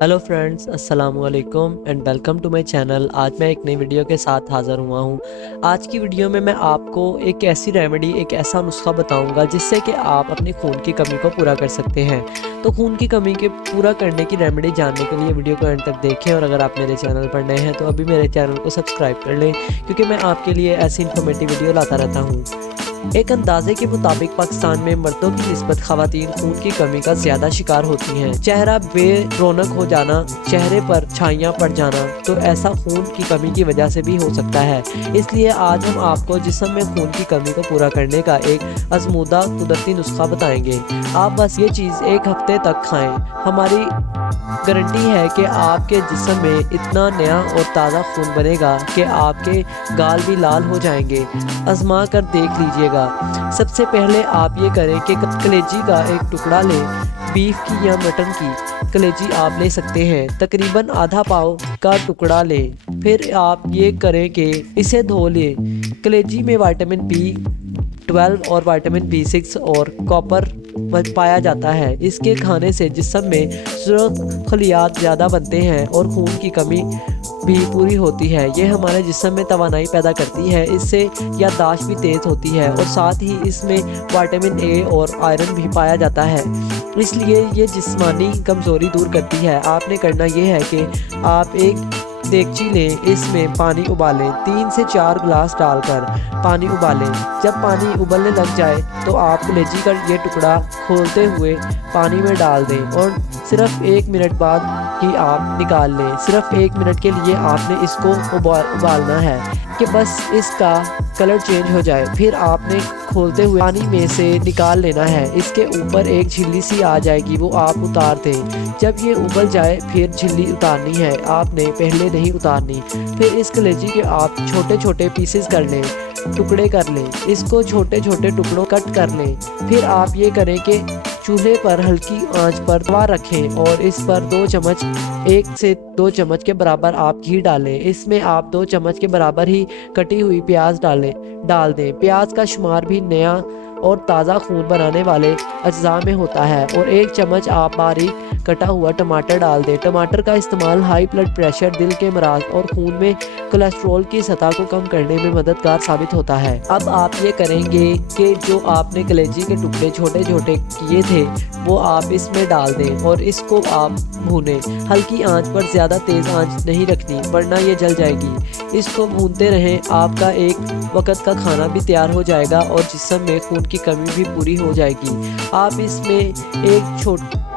Hello friends, अस्सलाम वालेकुम and welcome to my channel. आज मैं एक नई वीडियो के साथ हाज़िर हुआ हूँ। आज की वीडियो में मैं आपको एक ऐसी रेमेडी, एक ऐसा नुस्खा बताऊँगा जिससे कि आप अपनी खून की कमी को पूरा कर सकते हैं। तो खून की कमी के पूरा करने की रेमेडी जानने के लिए वीडियो को एंड तक देखें, और अगर आप मेरे चैनल पर नए हैं तो अभी मेरे चैनल को सब्सक्राइब कर लें, क्योंकि मैं आपके लिए ऐसी इन्फॉर्मेटिव वीडियो लाता रहता हूँ। एक अंदाजे के मुताबिक पाकिस्तान में मर्दों की निस्बत खवातीन खून की कमी का ज्यादा शिकार होती हैं। चेहरा बेरौनक हो जाना, चेहरे पर छाइयाँ पड़ जाना, तो ऐसा खून की कमी की वजह से भी हो सकता है। इसलिए आज हम आपको जिस्म में खून की कमी को पूरा करने का एक आजमूदा कुदरती नुस्खा बताएंगे। आप बस ये चीज़ एक हफ्ते तक खाएं। हमारी गारंटी है कि आपके जिस्म में इतना नया और ताज़ा खून बनेगा कि आपके गाल भी लाल हो जाएंगे। आजमा कर देख लीजिएगा। सबसे पहले आप ये करें कि कलेजी का एक टुकड़ा लें। बीफ की या मटन की कलेजी आप ले सकते हैं। तकरीबन आधा पाव का टुकड़ा लें। फिर आप ये करें कि इसे धो लें। कलेजी में विटामिन B12 और विटामिन B6 और कॉपर पाया जाता है। इसके खाने से जिस्म में सुरख खलियात ज़्यादा बनते हैं और खून की कमी भी पूरी होती है। ये हमारे जिस्म में तवानाई पैदा करती है। इससे याददाश्त भी तेज़ होती है, और साथ ही इसमें विटामिन A और आयरन भी पाया जाता है। इसलिए ये जिस्मानी कमज़ोरी दूर करती है। आपने करना ये है कि आप एक देगची लें, इसमें पानी उबालें। 3 से 4 गिलास डालकर पानी उबालें। जब पानी उबलने लग जाए तो आप कलेजी का ये टुकड़ा खोलते हुए पानी में डाल दें, और सिर्फ 1 मिनट बाद ही आप निकाल लें। सिर्फ 1 मिनट के लिए आपने इसको उबालना है कि बस इसका कलर चेंज हो जाए। फिर आपने खोलते हुए पानी में से निकाल लेना है। इसके ऊपर एक झिल्ली सी आ जाएगी, वो आप उतार दें। जब ये उबल जाए फिर झिल्ली उतारनी है, आपने पहले नहीं उतारनी। फिर इस कलेजी के आप छोटे छोटे पीसेस कर लें, टुकड़े कर लें। इसको छोटे छोटे टुकड़ों कट कर लें। फिर आप ये करें कि चूल्हे पर हल्की आंच पर तवा रखें, और इस पर 1 से 2 चम्मच के बराबर आप घी डालें। इसमें आप 2 चम्मच के बराबर ही कटी हुई प्याज डाल दें। प्याज का शुमार भी नया और ताज़ा खून बनाने वाले अज्जा में होता है। और 1 चम्मच आप बारीक कटा हुआ टमाटर डाल दें। टमाटर का इस्तेमाल हाई ब्लड प्रेशर, दिल के मराज और खून में कोलेस्ट्रॉल की सतह को कम करने में मददगार साबित होता है। अब आप ये करेंगे कि जो आपने कलेजी के टुकड़े छोटे छोटे किए थे वो आप इसमें डाल दें, और इसको आप भूनें। हल्की आंच पर, ज़्यादा तेज़ आंच नहीं रखनी वरना ये जल जाएगी। इसको भूनते रहें। आपका एक वक्त का खाना भी तैयार हो जाएगा और जिस्म में खून की कमी भी पूरी हो जाएगी। आप इसमें एक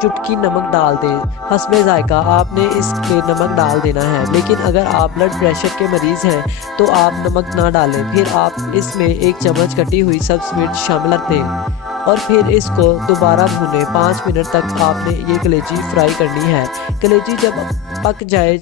चुटकी नमक डाल दें। हस्बे जायका आपने इसमें नमक डाल देना है, लेकिन अगर आप ब्लड प्रेशर के मरीज़ हैं तो आप नमक ना डालें। फिर आप इसमें 1 चम्मच कटी हुई सब्ज़ मिर्च शामिल दें, और फिर इसको दोबारा भूनें। 5 मिनट तक आपने ये कलेजी फ्राई करनी है। कलेजी जब पक जाए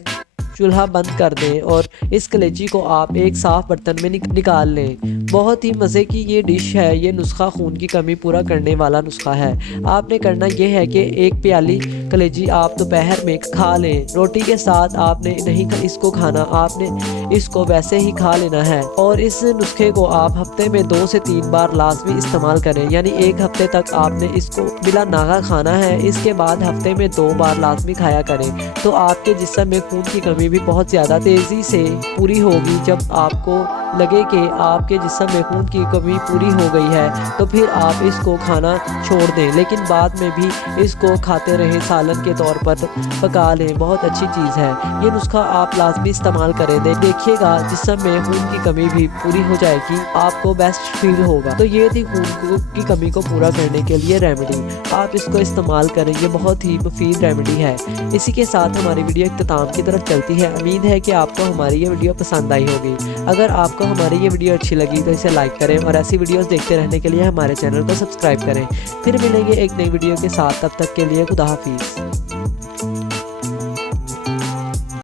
चूल्हा बंद कर दें, और इस कलेजी को आप एक साफ़ बर्तन में निकाल लें। बहुत ही मज़े की ये डिश है। ये नुस्खा खून की कमी पूरा करने वाला नुस्खा है। आपने करना ये है कि 1 प्याली कलेजी आप दोपहर में खा लें। रोटी के साथ आपने नहीं इसको खाना, आपने इसको वैसे ही खा लेना है। और इस नुस्खे को आप हफ्ते में 2 से 3 बार लाजमी इस्तेमाल करें, यानी 1 हफ्ते तक आपने इसको बिला नागा खाना है। इसके बाद हफ्ते में 2 बार लाजमी खाया करें, तो आपके जिस्म में खून की कमी भी बहुत ज़्यादा तेज़ी से पूरी होगी। जब आपको लगे कि आपके जिस्म में खून की कमी पूरी हो गई है तो फिर आप इसको खाना छोड़ दें, लेकिन बाद में भी इसको खाते रहें। सालन के तौर पर पका लें। बहुत अच्छी चीज़ है। ये नुस्खा आप लाजमी इस्तेमाल करें। देखिएगा जिस्म में खून की कमी भी पूरी हो जाएगी, आपको बेस्ट फील होगा। तो ये थी खून की कमी को पूरा करने के लिए रेमेडी। आप इसको इस्तेमाल करें, ये बहुत ही मुफीद रेमेडी है। इसी के साथ हमारी वीडियो इख्तिताम की तरफ चलती है। उम्मीद है कि आपको हमारी ये वीडियो पसंद आई होगी। अगर आपको हमारी ये वीडियो अच्छी लगी तो इसे लाइक करें, और ऐसी वीडियोस देखते रहने के लिए हमारे चैनल को सब्सक्राइब करें। फिर मिलेंगे एक नई वीडियो के साथ। तब तक के लिए खुदा हाफिज़।